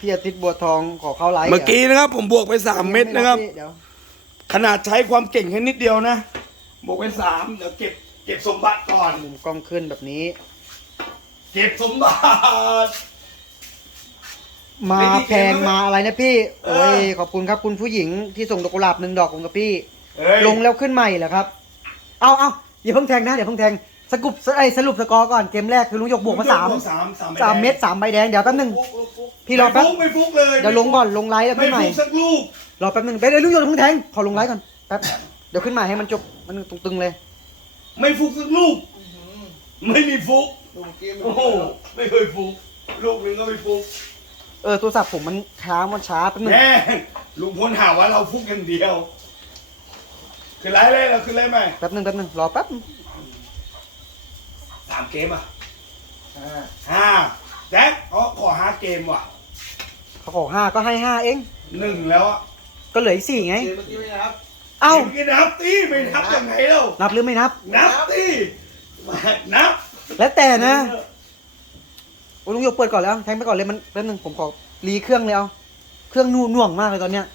พี่อาทิตย์บัวทองขอเข้าไลฟ์เมื่อกี้นะครับ ผมบวกไปสามเม็ดนะครับ เดี๋ยวขนาดใช้ความเก่งแค่นิดเดียวนะ บวกไปสามเดี๋ยวเก็บเก็บสมบัติก่อน มุมกล้องขึ้นแบบนี้ เก็บสมบัติมาไม่ได้แพงเกมแล้วมาอะไรนะพี่เออโอ้ยขอบคุณครับคุณผู้หญิงที่ส่งดอกกุหลาบหนึ่งดอกผมกับพี่เอ้ยลงแล้วขึ้นใหม่เหรอครับ เอาเอาอย่าเพิ่งแทงนะอย่าเพิ่งแทง สรุปไอ้ยสรุปสกอร์ก่อนเกมแรกคือลุงหยกบวกมาสามสามสามสามเม็ดสามใบแดงเดี๋ยวแป๊บนึงฟุกฟุกฟุกพี่รอแป๊บไม่ฟุกไม่ฟุกเลยเดี๋ยวลงก่อนลงไลฟ์แล้วไม่ขึ้นใหม่ฟุกสักลูกรอแป๊บนึงเดี๋ยวลุงหยกอย่าเพิ่งแทงขอลงไลฟ์ก่อนแป๊บเดี๋ยวขึ้นมาให้มันจบมันตึงๆเลย ไม่ฟุกสักลูกไม่มีฟุกดูเกมโอ้โหไม่เคยฟุกลูกนึงก็ไม่ฟุกเออโทรศัพท์ผมมันค้างมันช้าแป๊บนึงแน่ลุงพลหาว่าเราฟุกอย่างเดียวคือไรเลยเราคือไรไหมแป๊บนึงแป๊บนึงรอแป๊บนึงสามเกมอะอ่าห้าแจ็คเขาขอห้าเกมว่ะเขาขอห้าก็ให้ห้าเอง หนึ่งแล้วอะก็เหลืออีกสี่ไงเกมเมื่อกี้ไม่นะครับ เอ้ากมนับตีไม่นับยังไงเล่านับหรือไม่นับ นับตีมานับ แล้วแต่นะโอ้ลุงหยกเปิดก่อนแล้วแทงไปก่อนเลยมันแป๊บนึงผมขอรีเครื่องเลยเอาเครื่องน่วหน่วงมากเลยตอนเนี้ย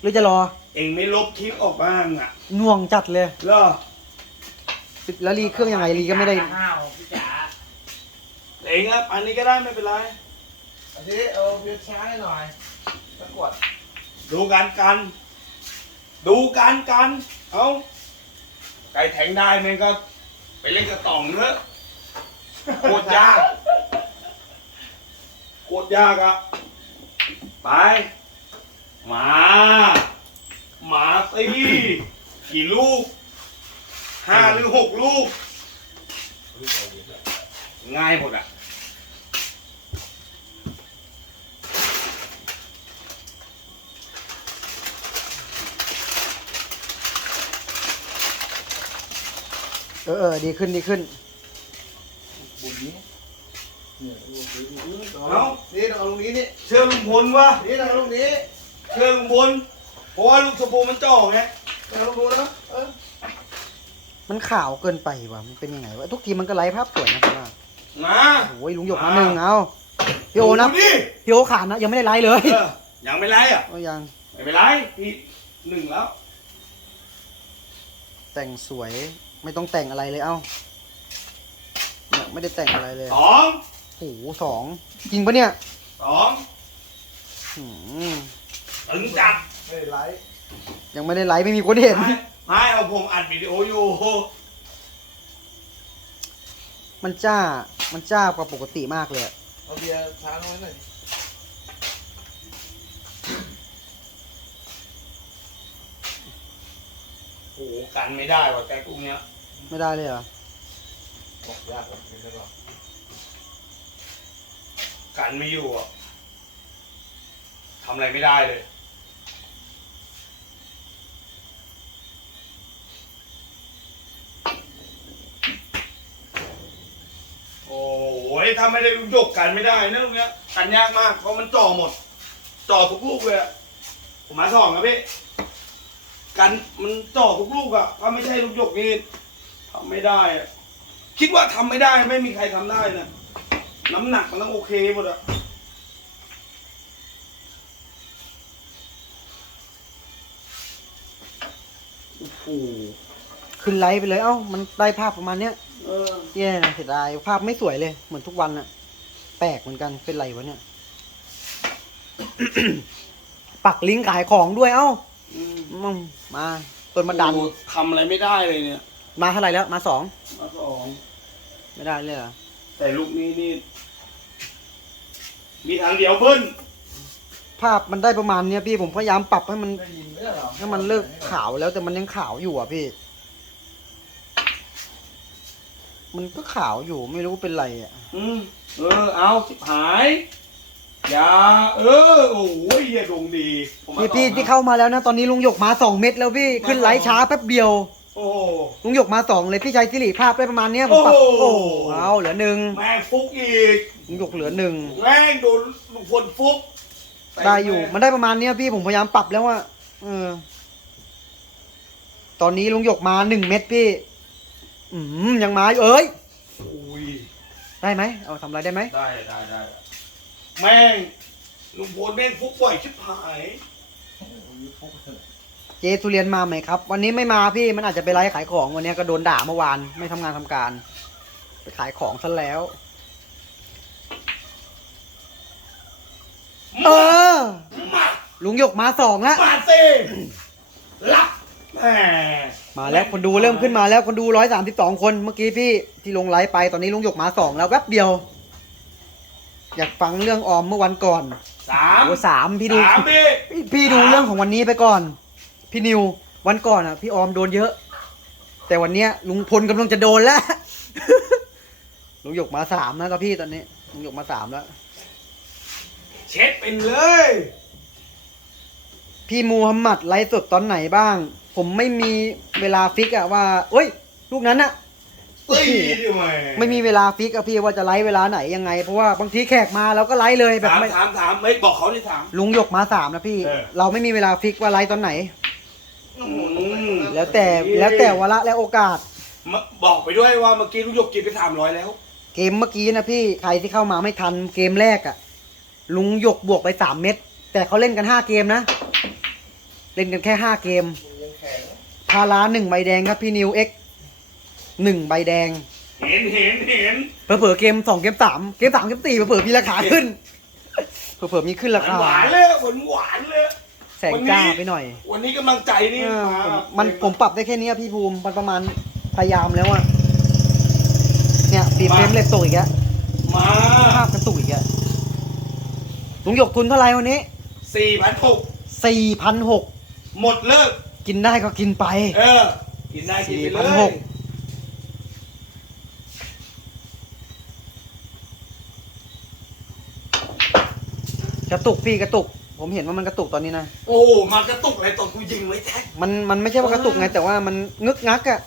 หรือจะรอ เองไม่ลบคลิปออกบ้างอะหน่วงจัดเลยเหรอ แล้วรีเครื่องยังไงรีก็ไม่ได้ ห้าวพี่จ๋าเองครับ อันนี้ก็ได้ไม่เป็นไรอาทิตย์เอาเพียช้าให้หน่อยตะกวดดูการกัน ดูการกัน เอาใครแทงได้แม่งก็ ไปเล่นกระต่องเนอะโคตรยากโคตรยากอะไป มา มาตีกี่ลูก ห้าหรือหกลูก ง่ายหมดอะเออเออดีขึ้นดีขึ้น บุญนี้เนี่ยดูดูดูดูเอานี่เอาลงนี้นี่เชื่อลุงพลวะนี่เอาลงนี้เชื่อลุงพลเพราะว่าลูกสะโพกมันจ่อไงเอาลงดูนะเออ มันขาวเกินไปว่ะมันเป็นยังไงวะทุกทีมันก็ไลฟ์ภาพสวยนะผมว่ามาโอ้ยลุงหยกมาหนึ่งเอาพี่โอนะดูดิพี่โอขาดนะยังไม่ได้ไลฟ์เลยเออยังไม่ไรอะ ก็ยังไม่เป็นไรพี่หนึ่งแล้ว แต่งสวยไม่ต้องแต่งอะไรเลยเอ้าเนี่ยไม่ได้แต่งอะไรเลยสอง โอ้โหสองจริงปะเนี่ยสองหืม ถึงจัดไม่ได้ไลฟ์ยังไม่ได้ไลฟ์ไม่มีคนเห็นไม่ ไม่เอาผมอัดวิดีโออยู่ มันจ้า มันจ้ากว่าปกติมากเลยอะเอาเบียร์ช้าน้อยหน่อยโอ้โหกันไม่ได้ว่ะแกกุ้งเนี้ยไม่ได้เลยเหรอ บอกยากกว่าเป็นไงหรอกันไม่อยู่อะทำอะไรไม่ได้เลย โอ้โห ถ้าไม่ได้ลูกยกกันไม่ได้นะตรงเนี้ยกันยากมากเพราะมันจ่อหมด จ่อทุกลูกเลยอะผมมาสองครับพี่กันมันจ่อทุกลูกอะถ้าไม่ใช่ลูกยกนี่ทำไม่ได้อะคิดว่าทำไม่ได้ไม่มีใครทำได้นะน้ำหนักมันต้องโอเคหมดอะโอ้โห ขึ้นไลฟ์ไปเลยเอ้า มันได้ภาพประมาณเนี้ย ออแย่นะเสียดายภาพไม่สวยเลย เหมือนทุกวันอะแปลกเหมือนกันเป็นไรวะเนี่ย ปักลิงก์ขายของด้วยเอ้าอืมอืมมาต้นมาดัน โอ้ทำอะไรไม่ได้เลยเนี่ยมาเท่าไหร่แล้วมาสองมาสองไม่ได้เลยเหรอแต่ลูกนี้นี่ มีทางเดียวเบิ้ลภาพมันได้ประมาณเนี้ยพี่ผมพยายามปรับให้มัน ได้ยินไหมล่ะให้มันเลิกขาวแล้วแต่มันยังขาวอยู่อะพี่ มันก็ขาวอยู่ไม่รู้เป็นไรอะ อืมเออ เอาสิบหายอย่าเออโอ้ยเหี้ยดวงดีผมมาพี่ต่อพี่นะที่เข้ามาแล้วนะ ตอนนี้ลุงหยกมาสองเม็ดแล้วพี่ขึ้นไลฟ์ช้าแป๊บเดียว โอ้โหลุงหยกมาสองเลยพี่ชัยสิริภาพได้ประมาณเนี้ยผมปรับโอ้โอ้โหเอาเหลือหนึ่งแม่งฟุกอีกลุงหยกเหลือหนึ่งแม่งโดนลูกพลฟุกได้อยู่มันได้ประมาณเนี้ยพี่ผมพยายามปรับแล้วว่าเออตอนนี้ลุงหยกมาหนึ่งเม็ดพี่ อืมยังมาอยู่เอ้ยอุ้ยได้ไหมเอาทำอะไรได้ไหมได้ได้ได้แม่งลุงพลแม่งฟุกบ่อยชิบหายโอ้ยฟุกเลยเจทุเรียนมาไหมครับ วันนี้ไม่มาพี่มันอาจจะไปไลฟ์ขายของวันนี้ก็โดนด่าเมื่อวานไม่ทำงานทำการ ไปขายของซะแล้ว เออ มาลุงหยกมาสองแล้วมาสิรับแหม มาแล้วคนดูเริ่มขึ้นมาแล้วคนดูร้อยสามสิบสองคนเมื่อกี้พี่ที่ลงไลฟ์ไปตอนนี้ลุงหยกมาสองแล้วแวบเดียว อยากฟังเรื่องออมเมื่อวันก่อนสามโอ้สามพี่ดูสามพี่พี่พี่ดูเรื่องของวันนี้ไปก่อน พี่นิววันก่อนอะ พี่ออมโดนเยอะ แต่วันเนี้ยลุงพลกำลังจะโดนแล้วลุงหยกมาสามนะครับพี่ตอนนี้ลุงหยกมาสามแล้ว เช็ดเป็นเลย พี่มูฮัมหมัดไลฟ์สดตอนไหนบ้าง ผมไม่มีเวลาฟิกอะว่าเอ้ย ลูกนั้นอะตีดิแหมไม่มีเวลาฟิกอะพี่ว่าจะไลฟ์เวลาไหนยังไง เพราะว่าบางทีแขกมาเราก็ไลฟ์เลยแบบถามไม่ถามถามไม่บอกเขาที่ถาม ลุงหยกมาสามนะพี่ เออ เราไม่มีเวลาฟิกว่าไลฟ์ตอนไหน อืมแล้วแต่แล้วแต่วาระและโอกาส มาบอกไปด้วยว่าเมื่อกี้ลูกหยกกินไปสามร้อยแล้ว เกมเมื่อกี้นะพี่ใครที่เข้ามาไม่ทันเกมแรกอะลุงหยกบวกไปสามเม็ดแต่เขาเล่นกันห้าเกมนะ เล่นกันแค่ห้าเกมยังแข็ง พาราหนึ่งใบแดงครับพี่นิวเอ็กหนึ่งใบแดง เห็นเห็นเห็นเผลอๆเกมสองเกมสามเกมสามเกมสี่เผลอๆมีราคาขึ้นเผลอๆมีขึ้นราคาหวานๆเลยหวานหวานๆเลยแสงจ้าไปหน่อย วันนี้กำลังใจนี่เออมาผมมันผมปรับได้แค่นี้อะพี่ภูมิมันประมาณพยายามแล้วอะเนี่ยปีเฟรมเล็ตตกอีกแล้วมาภาพกระตุกอีกแล้วลุงหยกทุนเท่าไหร่วันนี้สี่พันหกสี่พันหกหมดเลิก กินได้ก็กินไป เออ กินได้กินไปเล4,600ยกระตุกพี่กระตุก ผมเห็นว่ามันกระตุกตอนนี้นะ โอ้มากระตุกอะไรตอนกูยิงไว้แท็กมันมันไม่ใช่ว่ากระตุกไงแต่ว่ามันงึกงักอะ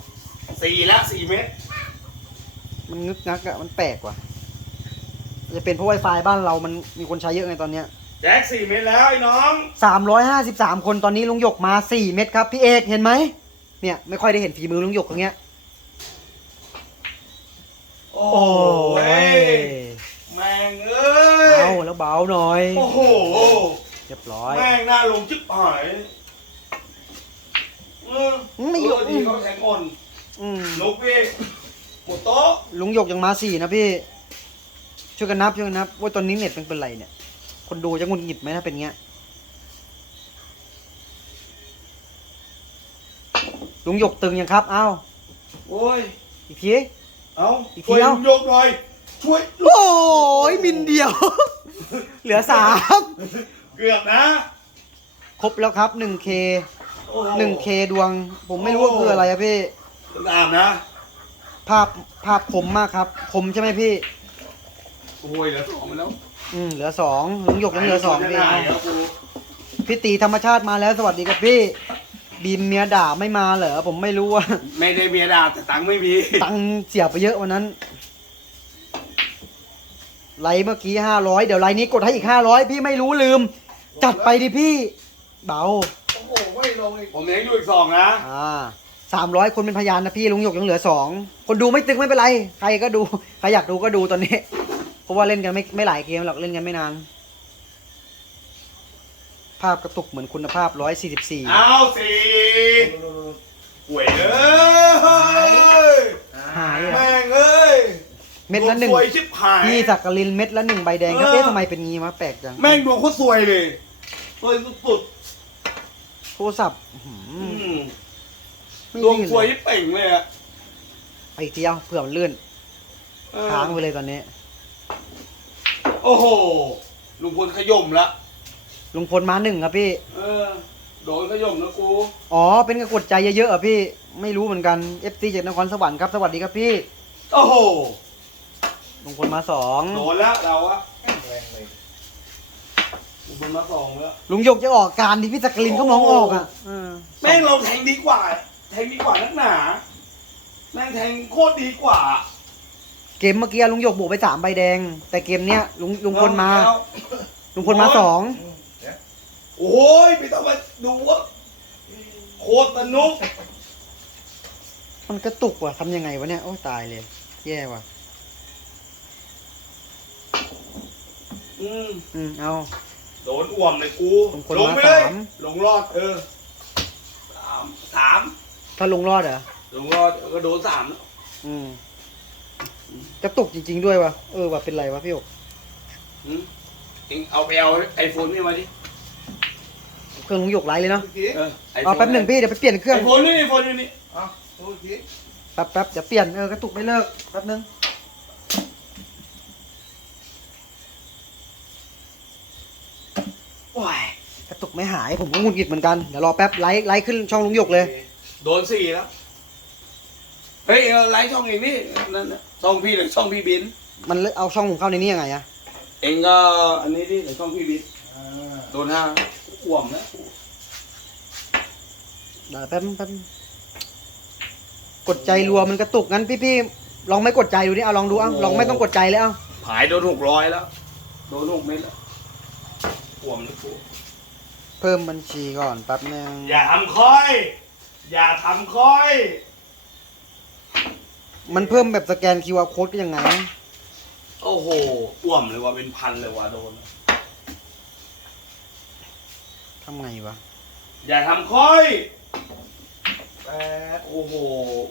สี่ละสี่เมตร มันงึกงักอะมันแปลกว่ะจะเป็นเพราะ Wi-Fi บ้านเรามันมีคนใช้เยอะไงตอนเนี้ย แจ็คสี่เมตรแล้วไอ้น้องสามร้อยห้าสิบสามคนตอนนี้ลุงหยกมาสี่เม็ดครับพี่เอกเห็นไหมเนี่ยไม่ค่อยได้เห็นฝีมือลุงหยกอย่างเงี้ย โอ้โอ้ยยแม่งเอ้ย เอาแล้วเบาหน่อยโอ้โห เรียบร้อย แม่งน่าลงจิ๊บหายอืมไม่เอหยอกดีเขาแทงอ่อนอืมลุกพี่หมดโต๊ะลุงหยกยังมาสี่นะพี่ ช่วยกันนับช่วยกันนับว่าตอนนี้เน็ตเป็นเป็นไรเนี่ย คนดูจะงุนหงิดไหมถ้าเป็นเงี้ย ลุงหยกตึงยังครับ เอ้า โอ้ย อีกที เอาอีกทีช่วยเอาลุงโยกหน่อย ช่วย โอ้ยมินเดียว เหลือสามเกือบนะครบแล้วครับหนึ่งเคโอ้โหนึ่งเคดวง ผมไม่รู้ว่าคืออะไรอะพี่ตามนะ ภาพภาพคมมากครับคมใช่ไหมพี่ โอ้ยเหลือสองมาแล้ว อืมเหลือสองลุงหยกยังเหลือสองไม่พี่ได้เอาแล้วกูพี่ตีธรรมชาติมาแล้วสวัสดีครับพี่ บีมเมียด่าไม่มาเหรอผมไม่รู้ว่า ไม่ได้เมียด่าแต่ตังค์ไม่มี ตังค์เสียไปเยอะวันนั้น ไลน์เมื่อกี้ห้าร้อยเดี๋ยวไลน์นี้กดให้อีกห้าร้อยพี่ไม่รู้ลืม จัดไปดิพี่ เบา โอ้โหไม่ลงอีกผมยังอยู่อีกสองนะ อ่าสามร้อยคนเป็นพยานนะพี่ลุงหยกยังเหลือสองคนดูไม่ตึงไม่เป็นไร ใครก็ดู ใครอยากดูก็ดูตอนนี้ เพราะว่าเล่นกันไม่ไม่หลายเกมหรอกเล่นกันไม่นาน ภาพกระตุกเหมือนคุณภาพร้อยสี่สิบสี่เอาสี่หวยเอ้ยหายอะแม่งเอ้ยเม็ดละหนึ่งดวสวยชิบหายพี่สักกลินเม็ดละหนึ่งใบแดงครับเออเอ๊ะทำไมเป็นงี้วะแปลกจังแม่งดวงโคตรสวยเลยสวยสุดโทรศัพท์อื้อหือๆอืมไม่ดวงลื่นสวยเลยที่เป่งเลยอะไปอีกทีเอาเผื่อมันลื่นเออค้างไปเลยตอนนี้ โอ้โหลุงพลขย่มละลุงพลมาหนึ่งครับพี่ เออ โดนขย่มแล้วกูอ๋อ เป็นกระกดใจเยอะๆอะพี่ ไม่รู้เหมือนกัน FC จากนครสวรรค์ครับ สวัสดีครับพี่ โอ้โหลุงพลมาสองโดนแล้วเราอะแรงเลยลุงพลมาสองแล้วลุงหยกจะออกการที่พี่สักกลินเขามองออกอะเออแม่งเราแทงดีกว่า แทงดีกว่านักหนาแม่งแทงโคตรดีกว่า เกมเมื่อกี้ลุงหยกบวกไปสามใบแดง แต่เกมเนี้ยลุงลุงพลมาแล้วลุงพลมาสองอืมเดี๋ยวโอ้ยไม่ต้องมาดูว่าโคตรสนุก มันกระตุกว่ะทำยังไงวะเนี่ย โอ้ตายเลย แย่ว่ะ อืมอืมเอา โดนอ่วมเลยกูบางคนลงมาไปเลยสาม ลงรอด เออสามสามถ้าลงรอดเหรอลงรอดก็โดนสามแล้วอืม กระตุกจริง ๆ ด้วยวะเออว่ะเป็นไรวะพี่หยกหืมเองเอาไปเอาไอโฟนนี่มาดิเครื่องลุงหยกไร้เลยเนาะโอเคเออเอาแป๊บหนึ่งพี่เดี๋ยวไปเปลี่ยนเครื่องไอโฟนนี่ไอโฟนอยู่นี่เอาโอเคแป๊บแป๊บเดี๋ยวเปลี่ยนเออกระตุกไม่เลิกแป๊บนึงโอ้ยกระตุกไม่หายผมก็หงุดหงิดเหมือนกันเดี๋ยวรอแป๊บไลค์ไลค์ขึ้นช่องลุงหยกเลย โดนสี่แล้ว เฮ้ยเอาไลฟ์ช่องเองนี่นั่นน่ะช่องพี่หรือช่องพี่บิน มันเอาช่องผมเข้าในนี้ยังไงอะเองก็อันนี้ดิหรือช่องพี่บินอ่าโดนห้าอ่วมแล้วเดี๋ยวแป๊บแป๊บกดใจรัวมันกระตุกงั้นพี่พี่ลองไม่กดใจดูดิเอาลองดูเอาลองไม่ต้องกดใจเลยเอาหายโดนหกร้อยแล้ว โดนหกเม็ดแล้วอ่วมเลยกูเพิ่มบัญชีก่อนแป๊บนึงอย่าทำค่อย อย่าทำค่อย มันเพิ่มแบบสแกน QR code ก็ยังไง โอ้โหอ่วมเลยว่ะเป็นพันเลยว่ะโดน ทำไงวะ อย่าทำค่อยแปดโอ้โห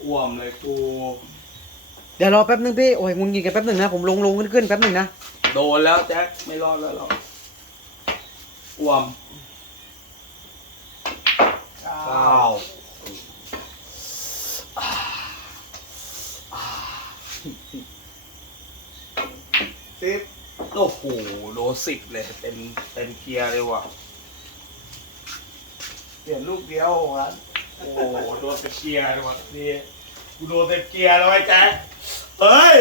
อ่วมเลยกู เดี๋ยวรอแป๊บนึงพี่ โอ้ยงุนงิดกันแป๊บนึงนะ ผมลงลงขึ้นขึ้นแป๊บนึงนะ โดนแล้วแจ็คไม่รอดแล้วหรอกอ่วม เก้า เก้า สิบโอ้โหโดนสิบเลยเต็มเต็มเกียร์เลยว่ะ เปลี่ยนลูกเดียวครับโอ้โหโดนเต็มเกียร์เลยว่ะนี่กูโดนเต็มเกียร์แล้วไอ้แจ็คเฮ้ย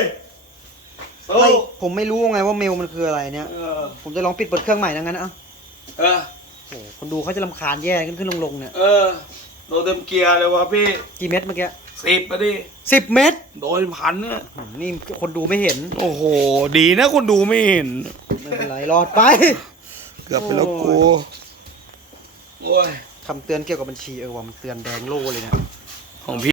โอ้ไม่ผมไม่รู้ไงว่าเมลมันคืออะไรเนี่ย เออผมจะลองปิดเปิดเครื่องใหม่นะงั้นนะเอ้าเออโอ้โหคนดูเขาจะรำคาญแย่ขึ้นขึ้นลงลงเนี่ย เออโดนเต็มเกียร์เลยว่ะพี่ กี่เม็ดเมื่อกี้ สิบไปดิสิบเม็ดโดนพันเนี่ยอืมนี่คนดูไม่เห็น โอ้โห ดีนะคนดูไม่เห็น ไม่เป็นไรรอดไป เกือบไปแล้วกูโอ้ยคำเตือนเกี่ยวกับบัญชีเออว่ามันเตือนแดงโล่เลยเนี่ยของพี่